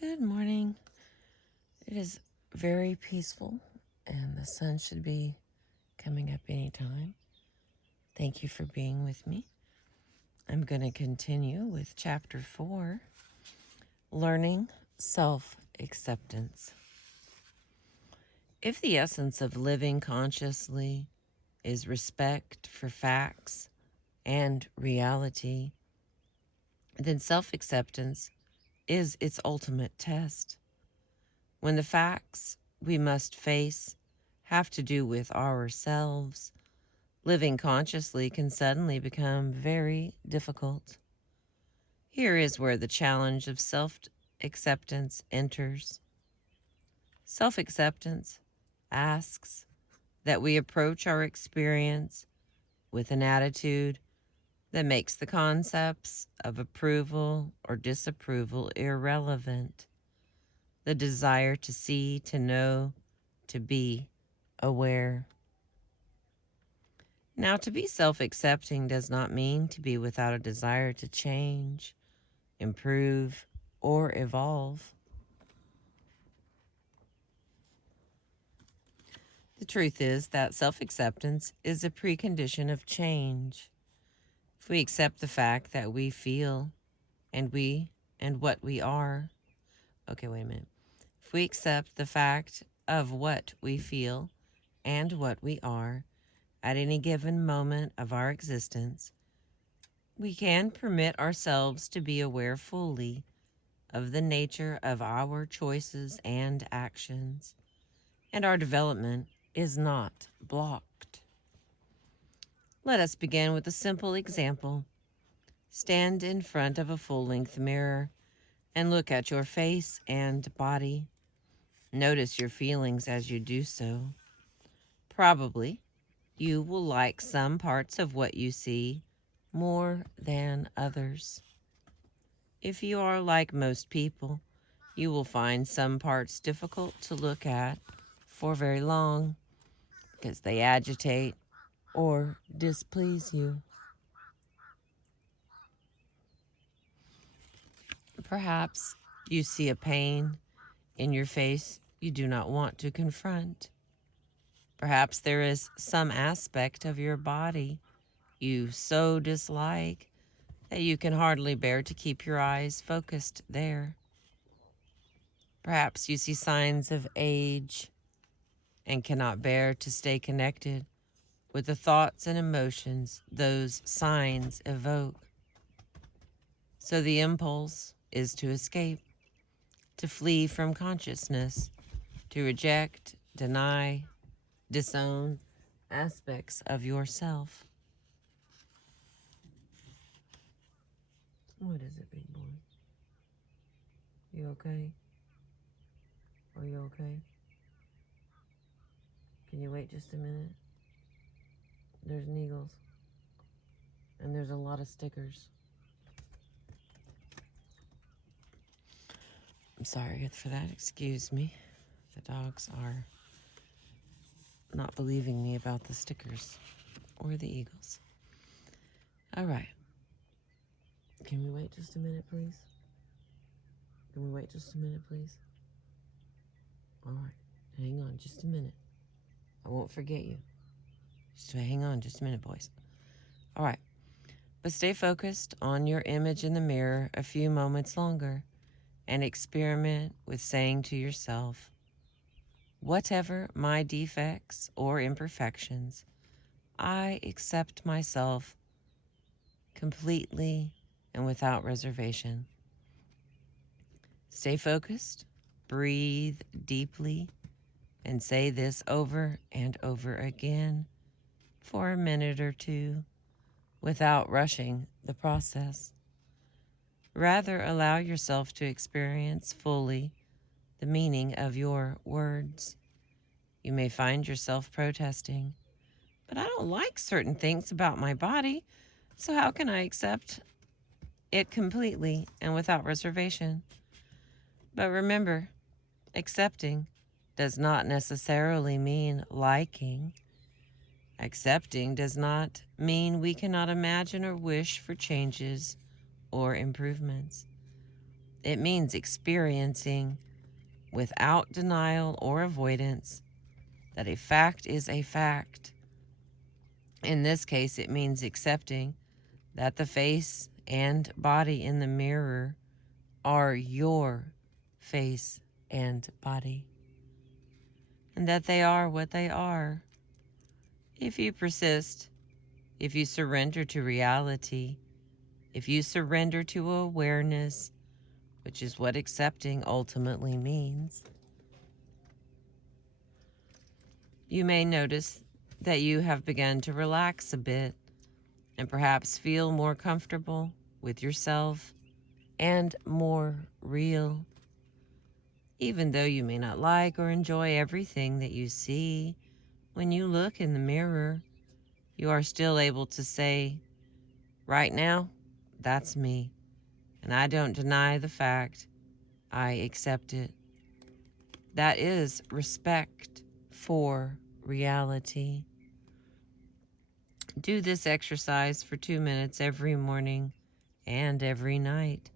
Good morning. It is very peaceful and the sun should be coming up anytime. Thank you for being with me. I'm going to continue with chapter 4, Learning Self-Acceptance. If the essence of living consciously is respect for facts and reality, then self-acceptance is its ultimate test. When the facts we must face have to do with ourselves, living consciously can suddenly become very difficult. Here is where the challenge of self-acceptance enters. Self-acceptance asks that we approach our experience with an attitude that makes the concepts of approval or disapproval irrelevant. The desire to see, to know, to be aware. Now, to be self-accepting does not mean to be without a desire to change, improve, or evolve. The truth is that self-acceptance is a precondition of change. If we accept the fact that we feel and what we are, okay, wait a minute. If we accept the fact of what we feel and what we are at any given moment of our existence, we can permit ourselves to be aware fully of the nature of our choices and actions, and our development is not blocked. Let us begin with a simple example. Stand in front of a full-length mirror and look at your face and body. Notice your feelings as you do so. Probably, you will like some parts of what you see more than others. If you are like most people, you will find some parts difficult to look at for very long because they agitate or displease you. Perhaps you see a pain in your face you do not want to confront. Perhaps there is some aspect of your body you so dislike that you can hardly bear to keep your eyes focused there. Perhaps you see signs of age and cannot bear to stay connected with the thoughts and emotions those signs evoke. So the impulse is to escape, to flee from consciousness, to reject, deny, disown aspects of yourself. What is it, big boy? You okay? Are you okay? Can you wait just a minute? There's needles. And there's a lot of stickers. I'm sorry for that. Excuse me. The dogs are not believing me about the stickers or the eagles. All right. Can we wait just a minute, please? Can we wait just a minute, please? All right. Hang on just a minute. I won't forget you. Just hang on just a minute, boys. All right. But stay focused on your image in the mirror a few moments longer and experiment with saying to yourself, whatever my defects or imperfections, I accept myself completely and without reservation. Stay focused, breathe deeply, and say this over and over again for a minute or two without rushing the process. Rather, allow yourself to experience fully the meaning of your words. You may find yourself protesting, but I don't like certain things about my body, so how can I accept it completely and without reservation? But remember, accepting does not necessarily mean liking. Accepting does not mean we cannot imagine or wish for changes or improvements. It means experiencing without denial or avoidance that a fact is a fact. In this case, it means accepting that the face and body in the mirror are your face and body, and that they are what they are. If you persist, if you surrender to reality, if you surrender to awareness, which is what accepting ultimately means, you may notice that you have begun to relax a bit and perhaps feel more comfortable with yourself and more real. Even though you may not like or enjoy everything that you see when you look in the mirror, you are still able to say, right now, that's me, and I don't deny the fact, I accept it. That is respect for reality. Do this exercise for 2 minutes every morning and every night,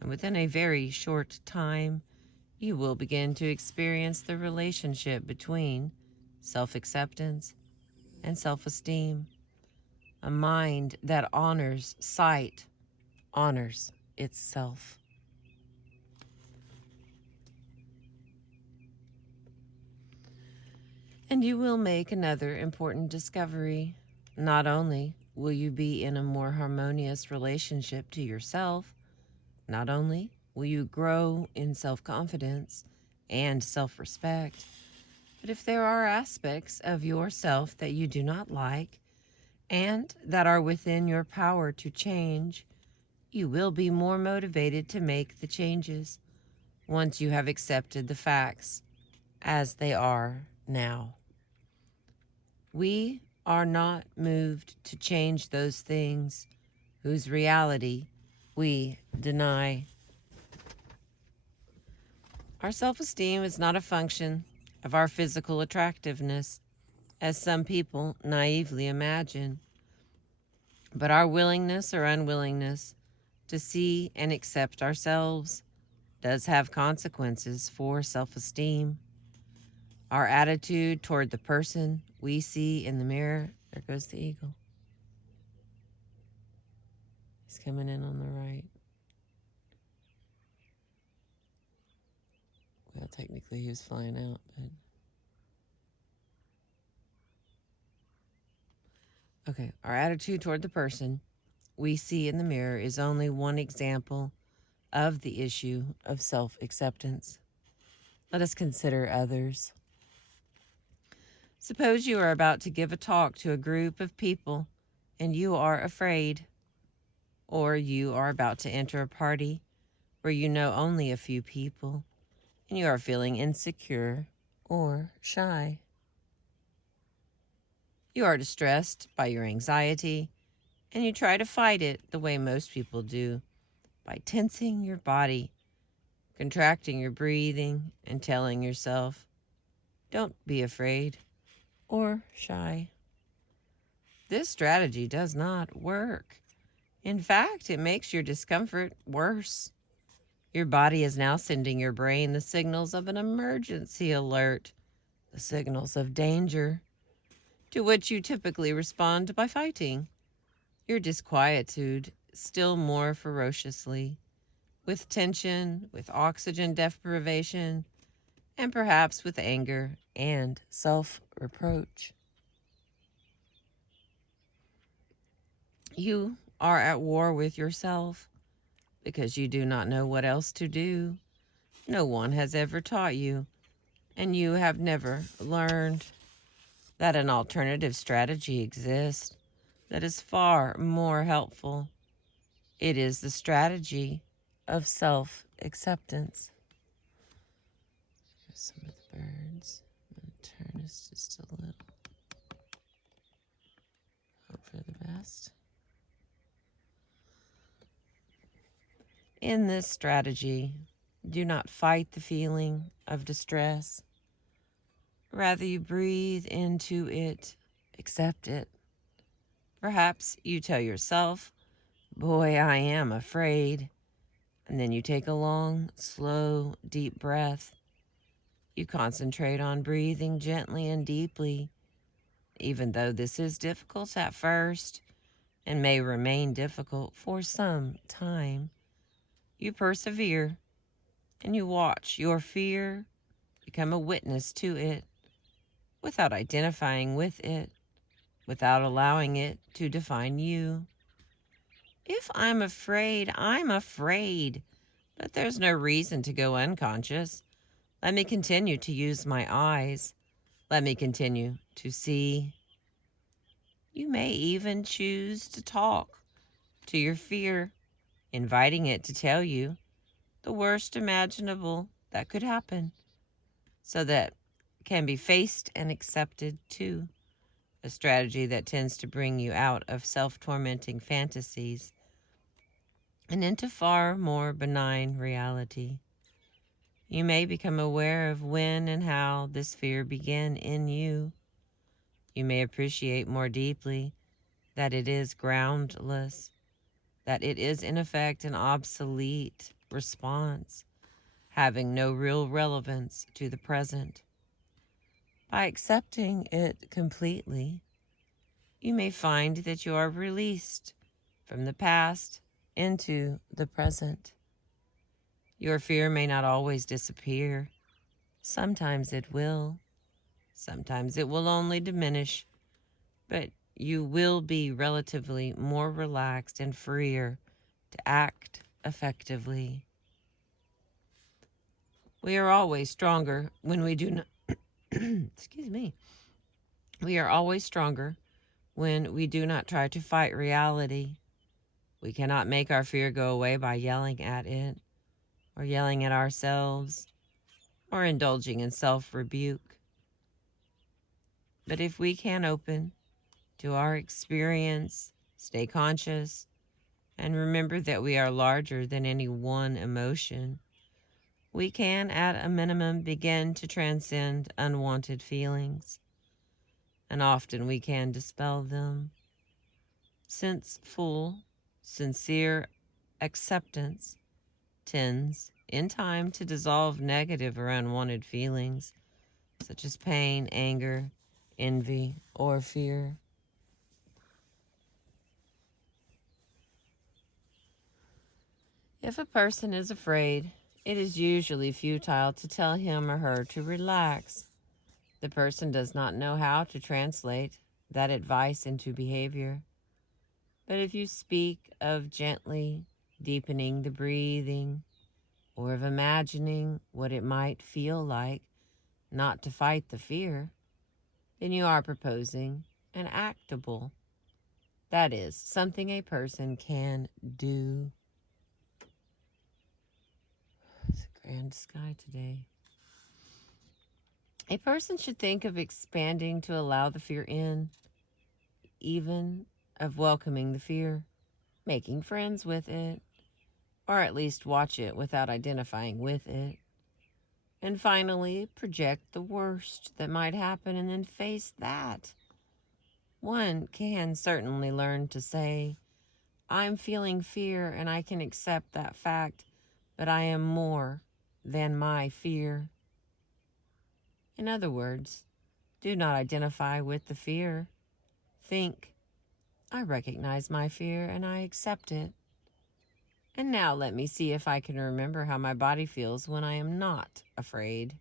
and within a very short time, you will begin to experience the relationship between self-acceptance and self-esteem. A mind that honors sight honors itself. And you will make another important discovery. Not only will you be in a more harmonious relationship to yourself, not only will you grow in self-confidence and self-respect, but if there are aspects of yourself that you do not like and that are within your power to change, you will be more motivated to make the changes once you have accepted the facts as they are now. We are not moved to change those things whose reality we deny. Our self-esteem is not a function of our physical attractiveness, as some people naively imagine, but our willingness or unwillingness to see and accept ourselves does have consequences for self-esteem. Our attitude toward the person we see in the mirror, there goes the eagle. He's coming in on the right. Well, technically he was flying out, but... Okay, our attitude toward the person we see in the mirror is only one example of the issue of self-acceptance. Let us consider others. Suppose you are about to give a talk to a group of people and you are afraid, or you are about to enter a party where you know only a few people and you are feeling insecure or shy. You are distressed by your anxiety and you try to fight it the way most people do, by tensing your body, contracting your breathing, and telling yourself, don't be afraid or shy. This strategy does not work. In fact, it makes your discomfort worse. Your body is now sending your brain the signals of an emergency alert, the signals of danger, to which you typically respond by fighting your disquietude still more ferociously, with tension, with oxygen deprivation, and perhaps with anger and self-reproach. You are at war with yourself because you do not know what else to do. No one has ever taught you, and you have never learned that an alternative strategy exists that is far more helpful. It is the strategy of self-acceptance. Here's some of the birds. I'm going to turn this just a little. Hope for the best. In this strategy, do not fight the feeling of distress. Rather, you breathe into it, accept it. Perhaps you tell yourself, boy, I am afraid. And then you take a long, slow, deep breath. You concentrate on breathing gently and deeply, even though this is difficult at first and may remain difficult for some time. You persevere and you watch your fear become a witness to it without identifying with it, without allowing it to define you. If I'm afraid, I'm afraid, but there's no reason to go unconscious. Let me continue to use my eyes. Let me continue to see. You may even choose to talk to your fear, inviting it to tell you the worst imaginable that could happen so that it can be faced and accepted too. A strategy that tends to bring you out of self-tormenting fantasies and into far more benign reality. You may become aware of when and how this fear began in you. You may appreciate more deeply that it is groundless, that it is in effect an obsolete response, having no real relevance to the present. By accepting it completely, you may find that you are released from the past into the present. Your fear may not always disappear. Sometimes it will. Sometimes it will only diminish, but you will be relatively more relaxed and freer to act effectively. We are always stronger when we do not, excuse me, we are always stronger when we do not try to fight reality. We cannot make our fear go away by yelling at it, or yelling at ourselves, or indulging in self-rebuke. But if we can open to our experience, stay conscious, and remember that we are larger than any one emotion, we can, at a minimum, begin to transcend unwanted feelings, and often we can dispel them. Since full, sincere acceptance tends, in time, to dissolve negative or unwanted feelings, such as pain, anger, envy, or fear. If a person is afraid, it is usually futile to tell him or her to relax. The person does not know how to translate that advice into behavior. But if you speak of gently deepening the breathing, or of imagining what it might feel like not to fight the fear, then you are proposing an actable. That is, something a person can do. It's a grand sky today. A person should think of expanding to allow the fear in, even of welcoming the fear, making friends with it, or at least watch it without identifying with it. And finally, project the worst that might happen and then face that. One can certainly learn to say, I'm feeling fear and I can accept that fact, but I am more than my fear. In other words, do not identify with the fear. Think, I recognize my fear and I accept it. And now let me see if I can remember how my body feels when I am not afraid.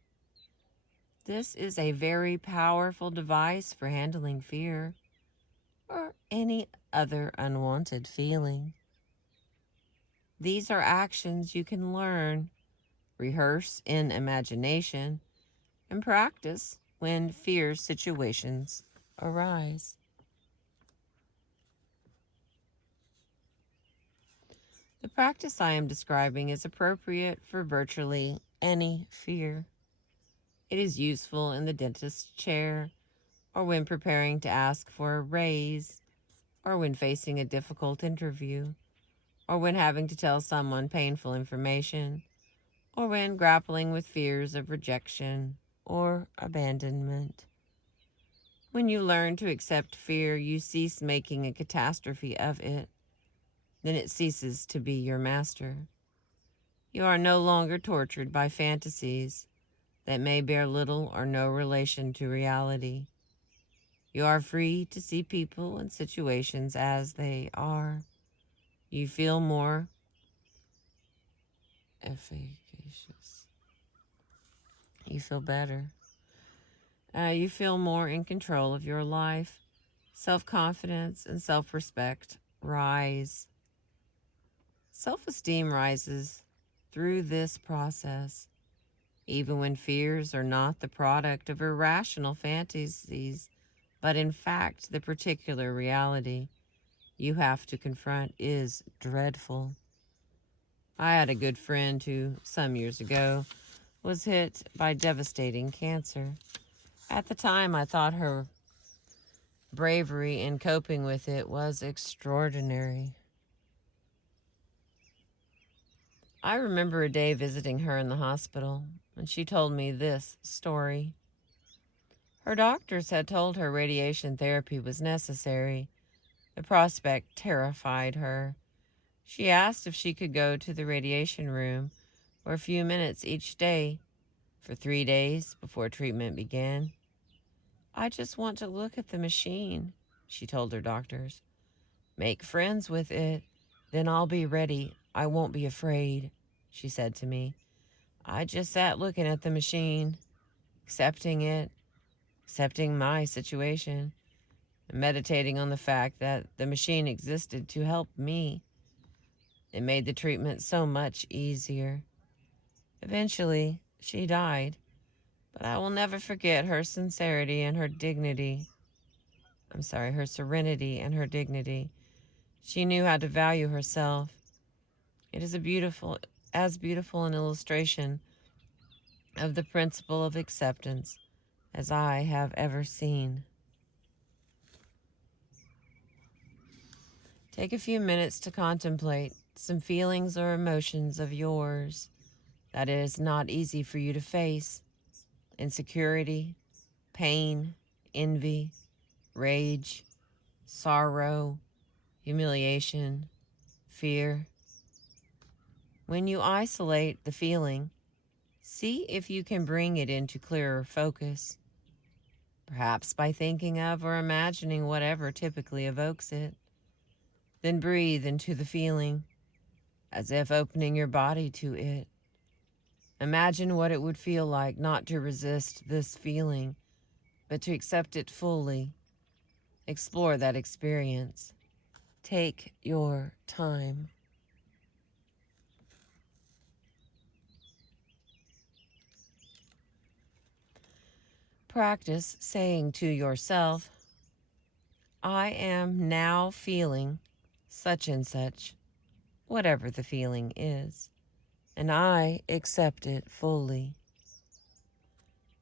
This is a very powerful device for handling fear or any other unwanted feeling. These are actions you can learn, rehearse in imagination, and practice when fear situations arise. The practice I am describing is appropriate for virtually any fear. It is useful in the dentist's chair, or when preparing to ask for a raise, or when facing a difficult interview, or when having to tell someone painful information, or when grappling with fears of rejection or abandonment. When you learn to accept fear, you cease making a catastrophe of it. Then it ceases to be your master. You are no longer tortured by fantasies that may bear little or no relation to reality. You are free to see people and situations as they are. You feel more efficacious. You feel better. You feel more in control of your life. Self-confidence and self-respect rise. Self-esteem rises through this process, even when fears are not the product of irrational fantasies, but in fact the particular reality you have to confront is dreadful. I had a good friend who, some years ago, was hit by devastating cancer. At the time, I thought her bravery in coping with it was extraordinary. I remember a day visiting her in the hospital, and she told me this story. Her doctors had told her radiation therapy was necessary. The prospect terrified her. She asked if she could go to the radiation room for a few minutes each day for 3 days before treatment began. "I just want to look at the machine," she told her doctors. "Make friends with it, then I'll be ready. I won't be afraid," she said to me. I just sat looking at the machine, accepting it, accepting my situation, and meditating on the fact that the machine existed to help me. It made the treatment so much easier. Eventually, she died, but I will never forget her sincerity and her dignity. Her serenity and her dignity. She knew how to value herself. It is as beautiful an illustration of the principle of acceptance as I have ever seen. Take a few minutes to contemplate some feelings or emotions of yours that it is not easy for you to face. Insecurity, pain, envy, rage, sorrow, humiliation, fear. When you isolate the feeling, see if you can bring it into clearer focus, perhaps by thinking of or imagining whatever typically evokes it. Then breathe into the feeling, as if opening your body to it. Imagine what it would feel like not to resist this feeling, but to accept it fully. Explore that experience. Take your time. Practice saying to yourself, "I am now feeling such and such," whatever the feeling is, "and I accept it fully."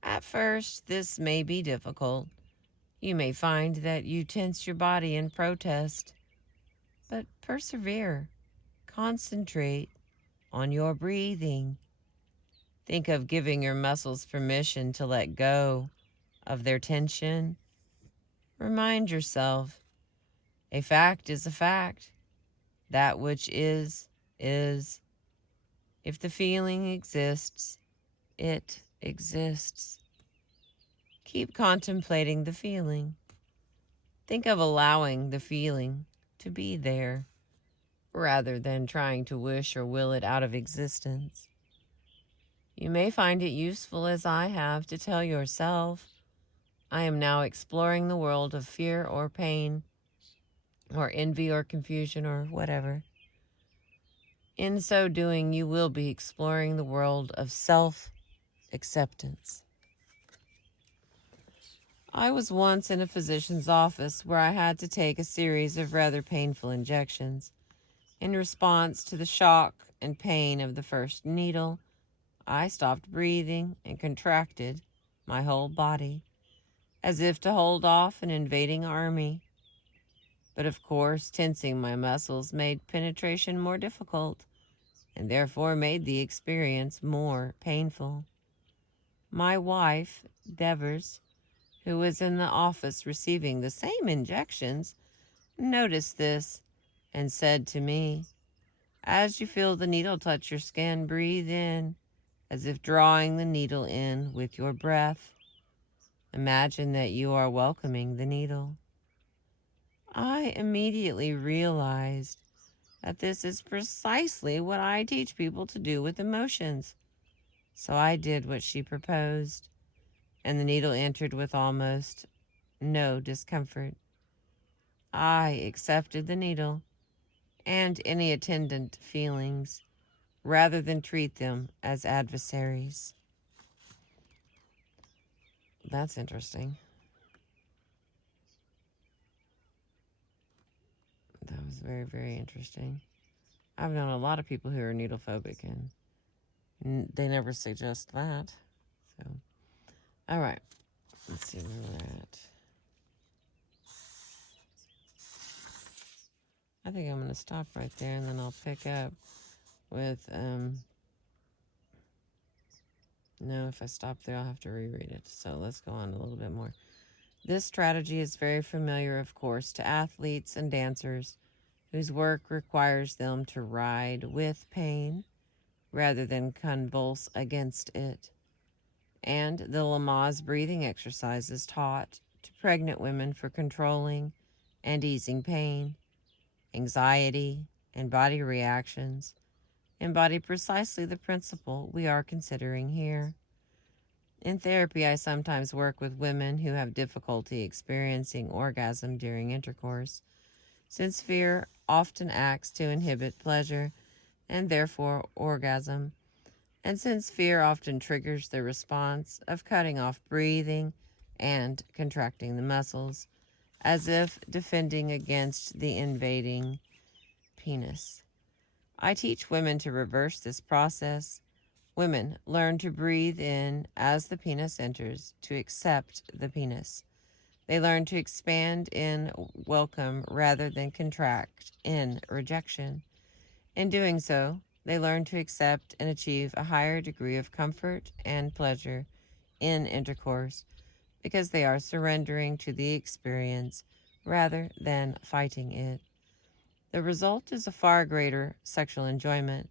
At first, this may be difficult. You may find that you tense your body in protest, but persevere. Concentrate on your breathing. Think of giving your muscles permission to let go of their tension. Remind yourself, a fact is a fact. That which is, is. If the feeling exists, it exists. Keep contemplating the feeling. Think of allowing the feeling to be there, rather than trying to wish or will it out of existence. You may find it useful, as I have, to tell yourself, "I am now exploring the world of fear or pain, or envy or confusion or whatever." In so doing, you will be exploring the world of self-acceptance. I was once in a physician's office where I had to take a series of rather painful injections. In response to the shock and pain of the first needle, I stopped breathing and contracted my whole body, as if to hold off an invading army. But of course, tensing my muscles made penetration more difficult, and therefore made the experience more painful. My wife, Devers, who was in the office receiving the same injections, noticed this and said to me, As you feel the needle touch your skin, breathe in as if drawing the needle in with your breath. Imagine that you are welcoming the needle. I immediately realized that this is precisely what I teach people to do with emotions. So I did what she proposed, and the needle entered with almost no discomfort. I accepted the needle and any attendant feelings rather than treat them as adversaries. That's interesting. That was very, very interesting. I've known a lot of people who are needle phobic, and they never suggest that. So, all right, let's see where we're at. I think I'm going to stop right there, and then I'll pick up with, no, if I stop there, I'll have to reread it. So let's go on a little bit more. This strategy is very familiar, of course, to athletes and dancers whose work requires them to ride with pain rather than convulse against it. And the Lamaze breathing exercises taught to pregnant women for controlling and easing pain, anxiety, and body reactions embody precisely the principle we are considering here. In therapy, I sometimes work with women who have difficulty experiencing orgasm during intercourse, since fear often acts to inhibit pleasure and therefore orgasm, and since fear often triggers the response of cutting off breathing and contracting the muscles, as if defending against the invading penis. I teach women to reverse this process. Women learn to breathe in as the penis enters, to accept the penis. They learn to expand in welcome rather than contract in rejection. In doing so, they learn to accept and achieve a higher degree of comfort and pleasure in intercourse because they are surrendering to the experience rather than fighting it. The result is a far greater sexual enjoyment.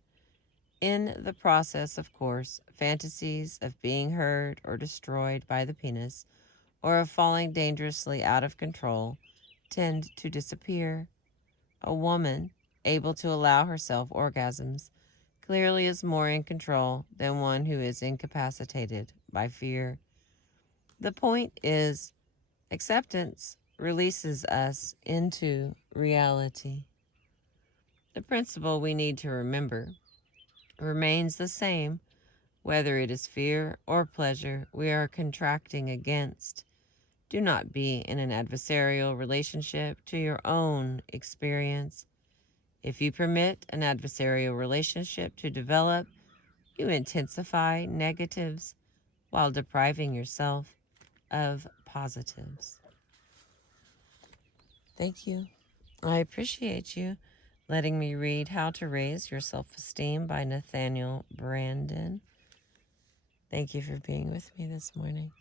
In the process, of course, fantasies of being hurt or destroyed by the penis or of falling dangerously out of control tend to disappear. A woman able to allow herself orgasms clearly is more in control than one who is incapacitated by fear. The point is, acceptance releases us into reality. The principle we need to remember remains the same whether it is fear or pleasure we are contracting against. Do not be in an adversarial relationship to your own experience. If you permit an adversarial relationship to develop, you intensify negatives while depriving yourself of positives. Thank you. I appreciate you letting me read How to Raise Your Self-Esteem by Nathaniel Brandon. Thank you for being with me this morning.